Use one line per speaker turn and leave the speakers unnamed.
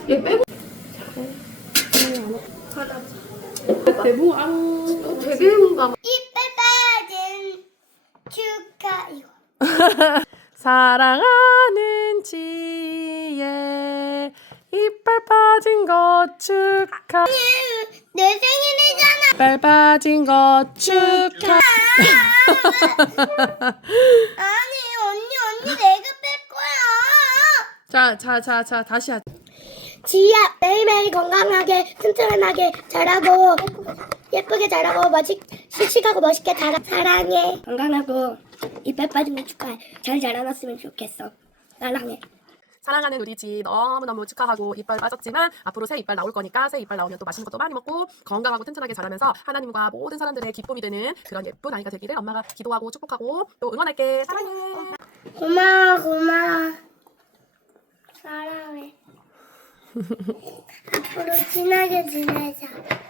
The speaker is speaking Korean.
얘 빼고 대부 되게 뭔가
이빨 빠진 축하 이거.
사랑하는 지혜 이빨 빠진 것 축하.
내 생일이잖아.
이빨 빠진 것 축하.
아니 언니 내가 뺄 거야.
자 다시 하자.
지희야 매일매일 건강하게 튼튼하게 자라고 예쁘게 자라고 씩씩하고 멋있게 자라. 사랑해. 건강하고 이빨 빠진 거 축하해. 잘 자라났으면 좋겠어. 사랑해.
사랑하는 우리 지 너무너무 축하하고 이빨 빠졌지만 앞으로 새 이빨 나올 거니까 새 이빨 나오면 또 맛있는 것도 많이 먹고 건강하고 튼튼하게 자라면서 하나님과 모든 사람들의 기쁨이 되는 그런 예쁜 아이가 되기를 엄마가 기도하고 축복하고 또 응원할게. 사랑해.
고마워. 사랑해. 앞으로 친하게 지내자.